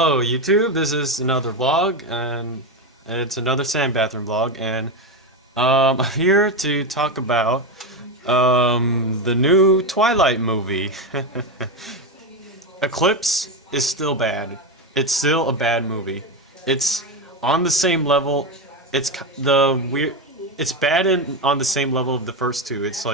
Hello YouTube, this is another vlog and it's another sand bathroom vlog and I'm here to talk about the new Twilight movie. Eclipse is still bad. It's still a bad movie. It's on the same level. It's bad on the same level of the first two. It's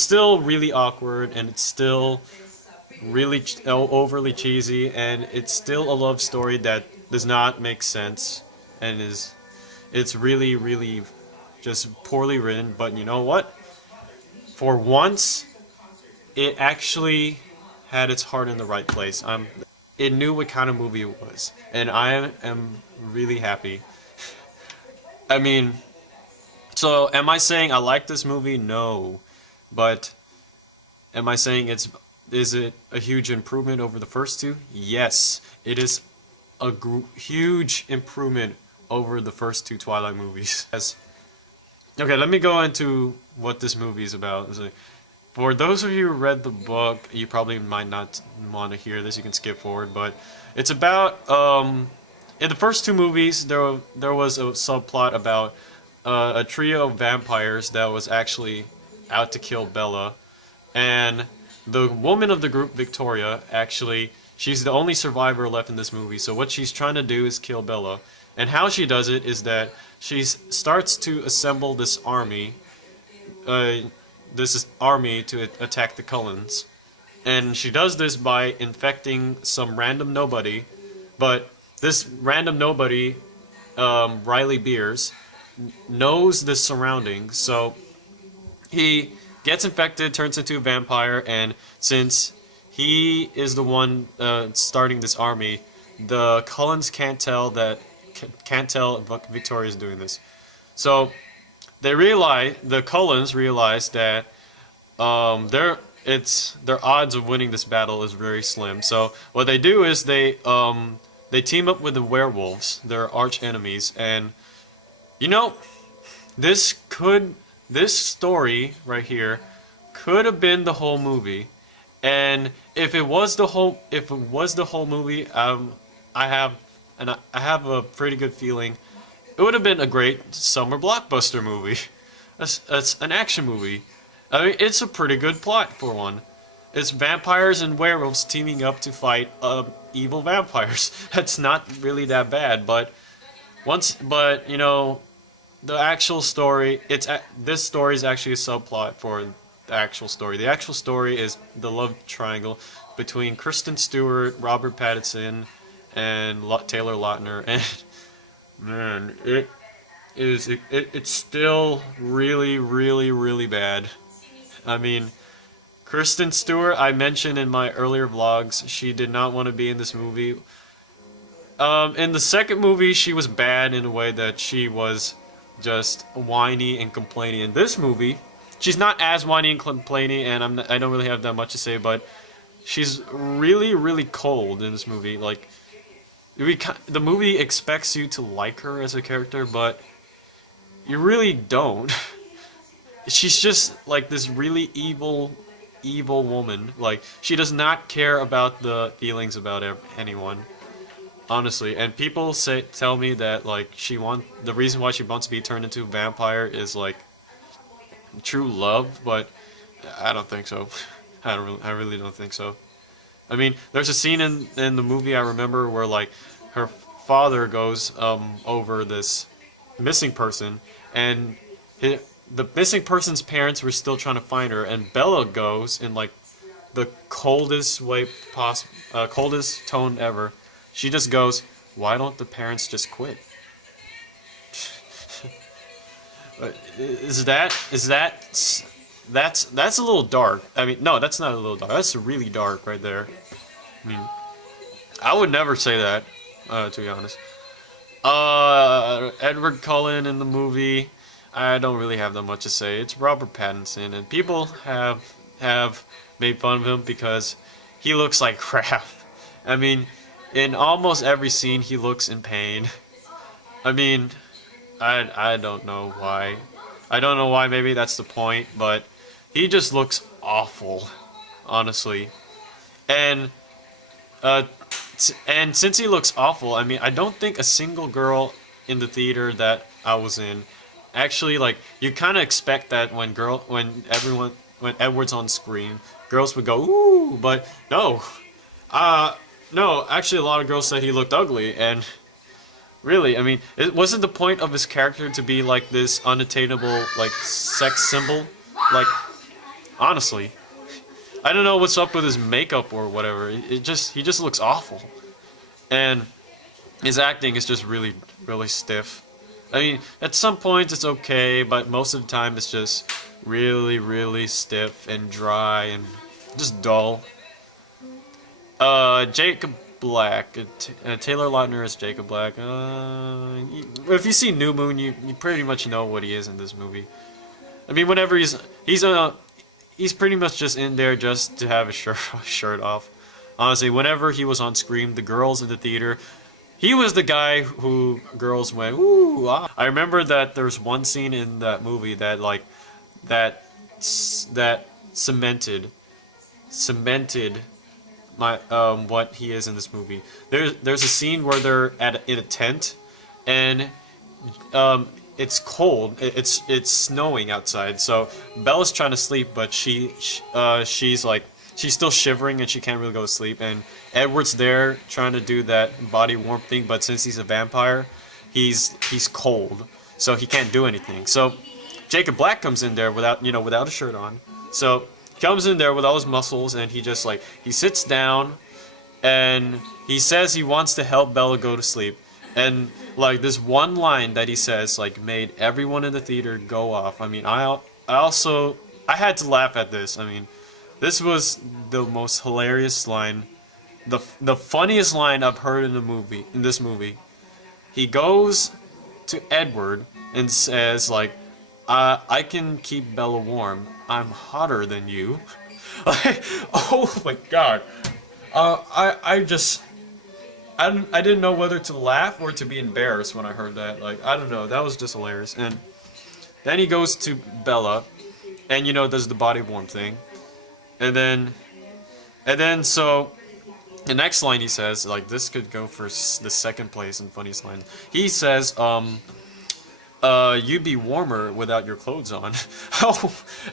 still really awkward and it's still really overly cheesy, and it's still a love story that does not make sense and it's really just poorly written. But you know what? For once, it actually had its heart in the right place. It knew what kind of movie it was, and I am really happy. I mean, so am I saying I like this movie? No, but am I saying is it a huge improvement over the first two? Yes, it is a huge improvement over the first two Twilight movies. Okay, let me go into what this movie is about. For those of you who read the book, you probably might not want to hear this. You can skip forward, but it's about in the first two movies there was a subplot about a trio of vampires that was actually out to kill Bella, and the woman of the group, Victoria, she's the only survivor left in this movie. So what she's trying to do is kill Bella. And how she does it is that she starts to assemble this army to attack the Cullens. And she does this by infecting some random nobody. But this random nobody, Riley Beers, knows the surroundings. So he gets infected, turns into a vampire, and since he is the one starting this army, the Cullens can't tell Victoria's doing this. So the Cullens realize that their odds of winning this battle is very slim. So what they do is they team up with the werewolves, their arch enemies, and you know, this story right here could have been the whole movie, and if it was the whole movie, I have a pretty good feeling it would have been a great summer blockbuster movie. It's an action movie. I mean, it's a pretty good plot for one. It's vampires and werewolves teaming up to fight evil vampires. That's not really that bad, but you know, the actual story, this story is actually a subplot for the actual story. The actual story is the love triangle between Kristen Stewart, Robert Pattinson, and Taylor Lautner, and man, it's still really bad. I mean, Kristen Stewart, I mentioned in my earlier vlogs, she did not want to be in this movie. In the second movie, she was bad in a way that she was just whiny and complaining. In this movie, she's not as whiny and complaining, and I don't really have that much to say, but she's really cold in this movie. Like, the movie expects you to like her as a character, but you really don't. She's just like this really evil woman. Like, she does not care about the feelings about anyone. Honestly, and people tell me that like the reason why she wants to be turned into a vampire is like true love, but I don't think so. I really don't think so. I mean, there's a scene in the movie I remember where like her father goes over this missing person, and the missing person's parents were still trying to find her, and Bella goes in like the coldest way possible, coldest tone ever. She just goes, "Why don't the parents just quit?" That's a little dark. I mean, no, that's not a little dark. That's really dark right there. I mean, I would never say that, to be honest. Edward Cullen in the movie, I don't really have that much to say. It's Robert Pattinson, and people have made fun of him because he looks like crap. I mean, in almost every scene, he looks in pain. I mean, I don't know why. I don't know why, maybe that's the point, but he just looks awful, honestly. And And since he looks awful, I mean, I don't think a single girl in the theater that I was in actually, like, you kind of expect that when Edward's on screen, girls would go ooh, but no, no, actually a lot of girls said he looked ugly, and really, I mean, it wasn't the point of his character to be like this unattainable, like, sex symbol, like, honestly. I don't know what's up with his makeup or whatever. He just looks awful, and his acting is just really, really stiff. I mean, at some points it's okay, but most of the time it's just really, really stiff and dry and just dull. Jacob Black, Taylor Lautner is Jacob Black. If you see New Moon, you pretty much know what he is in this movie. I mean, whenever he's pretty much just in there just to have his shirt off. Honestly, whenever he was on screen, the girls in the theater, he was the guy who girls went ooh ah. I remember that there's one scene in that movie that like that cemented my what he is in this movie. There's a scene where they're in a tent, and it's cold. It's snowing outside. So Bella's trying to sleep, but she's like she's still shivering and she can't really go to sleep. And Edward's there trying to do that body warmth thing, but since he's a vampire, he's cold, so he can't do anything. So Jacob Black comes in there without a shirt on. So he comes in there with all his muscles, and he just like he sits down, and he says he wants to help Bella go to sleep. And like this one line that he says like made everyone in the theater go off. I mean, I had to laugh at this. I mean, this was the most hilarious line, the funniest line I've heard in this movie. He goes to Edward and says like, I can keep Bella warm. I'm hotter than you. Like, oh my god. I didn't know whether to laugh or to be embarrassed when I heard that. Like, I don't know. That was just hilarious. And then he goes to Bella, and does the body warm thing. And then so the next line he says, like, this could go for the second place in funniest line. He says, you'd be warmer without your clothes on. Oh,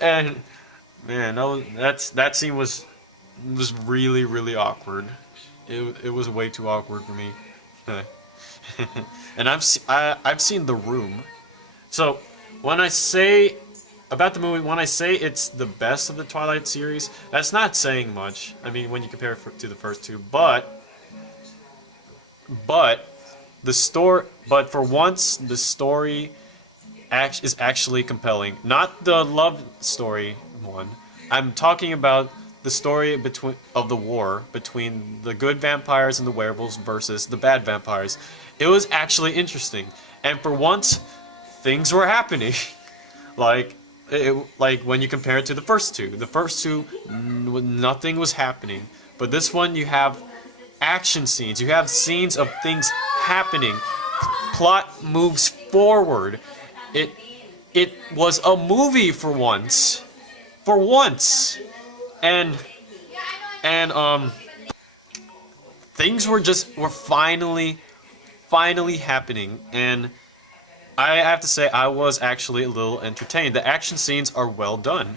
and man, that scene was really, really awkward. It was way too awkward for me. And I've seen The Room. So when I say about the movie, when I say it's the best of the Twilight series, that's not saying much. I mean, when you compare it to the first two, but for once the story is actually compelling. Not the love story one. I'm talking about the story of the war between the good vampires and the werewolves versus the bad vampires. It was actually interesting, and for once, things were happening. like when you compare it to the first two. The first two, nothing was happening, but this one you have action scenes. You have scenes of things happening. Plot moves forward. It was a movie for once. For once. And things were finally happening, and I have to say I was actually a little entertained. The action scenes are well done.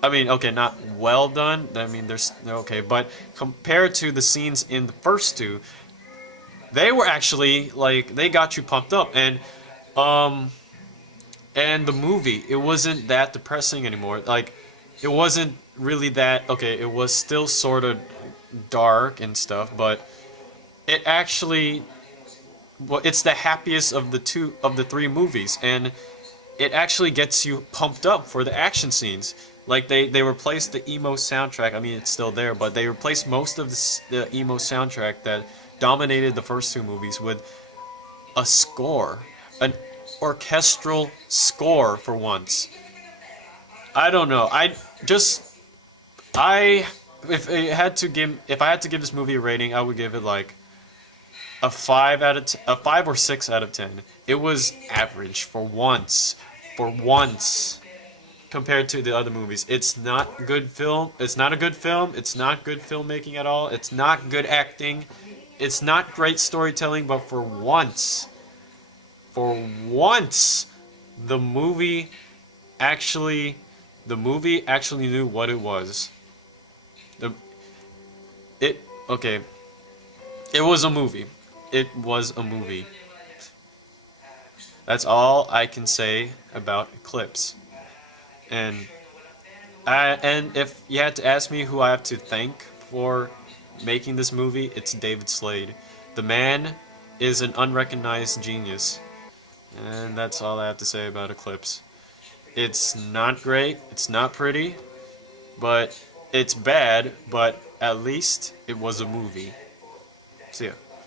I mean, okay, not well done. I mean, they're okay, but compared to the scenes in the first two, they were actually like they got you pumped up, and the movie, it wasn't that depressing anymore. Like, it wasn't really that, okay, it was still sort of dark and stuff, but it actually, well, it's the happiest of the three movies, and it actually gets you pumped up for the action scenes. Like, they replaced the emo soundtrack. I mean, it's still there, but they replaced most of the emo soundtrack that dominated the first two movies with a score, an orchestral score for once. I don't know. If I had to give this movie a rating, I would give it like a 5 or 6 out of 10. It was average for once. Compared to the other movies. It's not a good film. It's not good filmmaking at all. It's not good acting. it's not great storytelling, but for once, the movie actually, knew what it was. The it okay. It was a movie. It was a movie. That's all I can say about Eclipse. And and if you had to ask me who I have to thank for making this movie, it's David Slade. The man is an unrecognized genius. And that's all I have to say about Eclipse. It's not great, it's not pretty, but it's bad, but at least it was a movie. See ya.